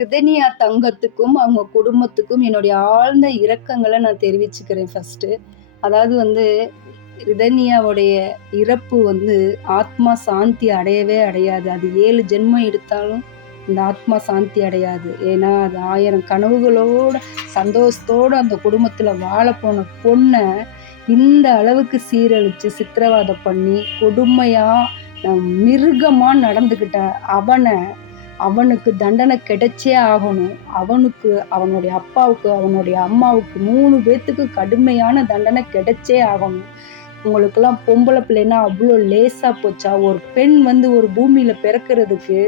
ரிதனியா தங்கத்துக்கும் அவங்க குடும்பத்துக்கும் என்னுடைய ஆழ்ந்த இரக்கங்களை நான் தெரிவிச்சுக்கிறேன் ஃபர்ஸ்ட்டு. அதாவது வந்து ரிதன்யாவுடைய இறப்பு வந்து ஆத்மா சாந்தி அடையவே அடையாது. அது 7 ஜென்மம் எடுத்தாலும் இந்த ஆத்மா சாந்தி அடையாது. ஏன்னா அது 1000 கனவுகளோட சந்தோஷத்தோட அந்த குடும்பத்துல வாழப்போன பொண்ண இந்த அளவுக்கு சீரழிச்சு சித்திரவதை பண்ணி கொடுமையா மிருகமா நடந்துக்கிட்ட அவனுக்கு தண்டனை கிடைச்சே ஆகணும். அவனுக்கு, அவனுடைய அப்பாவுக்கு, அவனுடைய அம்மாவுக்கு 3 பேத்துக்கு கடுமையான தண்டனை கிடைச்சே ஆகணும். உங்களுக்கெல்லாம் பொம்பளை பிள்ளைன்னா அவ்வளோ லேசா போச்சா? ஒரு பெண் வந்து ஒரு பூமியில பிறக்கிறதுக்கு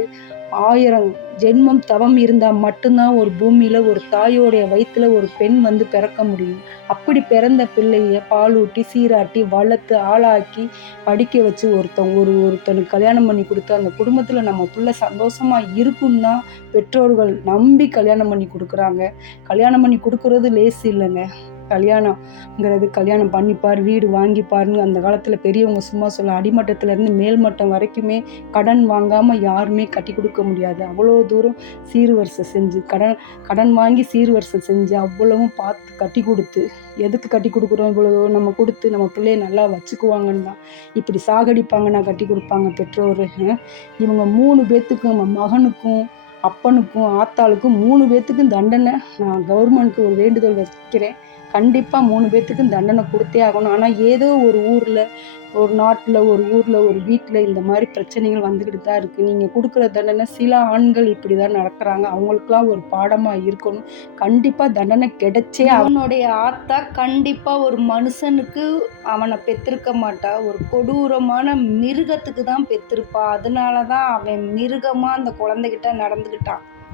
1000 ஜென்மம் தவம் இருந்தா மட்டும்தான் ஒரு பூமியில ஒரு தாயோடைய வயித்துல ஒரு பெண் வந்து பிறக்க முடியும். அப்படி பிறந்த பிள்ளைய பாலூட்டி சீராட்டி வளர்த்து ஆளாக்கி படிக்க வச்சு ஒருத்தனுக்கு கல்யாணம் பண்ணி கொடுத்து அந்த குடும்பத்துல நம்ம பிள்ளை சந்தோஷமா இருக்குன்னு தான் பெற்றோர்கள் நம்பி கல்யாணம் பண்ணி கொடுக்குறாங்க. கல்யாணம் பண்ணி கொடுக்கறது லேசு இல்லைங்க. கல்யாணம்ங்கிறது கல்யாணம் பண்ணிப்பார், வீடு வாங்கிப்பாருன்னு அந்த காலத்துல பெரியவங்க சும்மா சொல்ல, அடிமட்டத்துல இருந்து மேல்மட்டம் வரைக்குமே கடன் வாங்காம யாருமே கட்டி கொடுக்க முடியாது. அவ்வளோ தூரம் சீர்வரிசை செஞ்சு கடன் வாங்கி சீர்வரிசை செஞ்சு அவ்வளவும் பார்த்து கட்டி கொடுத்து, எதுக்கு கட்டி கொடுக்குறோம் இவ்வளோ நம்ம கொடுத்து நம்ம பிள்ளைய நல்லா வச்சுக்குவாங்கன்னு தான் இப்படி சாகடிப்பாங்கன்னா கட்டி கொடுப்பாங்க பெற்றோர். இவங்க 3 பேத்துக்கும் மகனுக்கும் அப்பனுக்கும் ஆத்தாளுக்கும் 3 பேத்துக்கும் தண்டனை. நான் கவர்மெண்ட்டுக்கு ஒரு வேண்டுதல் வைக்கிறேன். கண்டிப்பா 3 பேத்துக்கும் தண்டனை கொடுத்தே ஆகணும். ஆனா ஏதோ ஒரு ஊர்ல, ஒரு நாட்டுல, ஒரு ஊர்ல, ஒரு வீட்டுல இந்த மாதிரி பிரச்சனைகள் வந்துகிட்டு தான் இருக்கு. நீங்க கொடுக்குற தண்டனை சில ஆண்கள் இப்படிதான் நடக்கிறாங்க. அவங்களுக்குலாம் ஒரு பாடமா இருக்கணும். கண்டிப்பா தண்டனை கிடைச்சே. அவனுடைய ஆத்தா கண்டிப்பா ஒரு மனுஷனுக்கு அவனை பெற்றிருக்க மாட்டா. ஒரு கொடூரமான மிருகத்துக்கு தான் பெற்றிருப்பா. அதனாலதான் அவன் மிருகமா அந்த குழந்தைகிட்ட நடந்துகிட்டான்.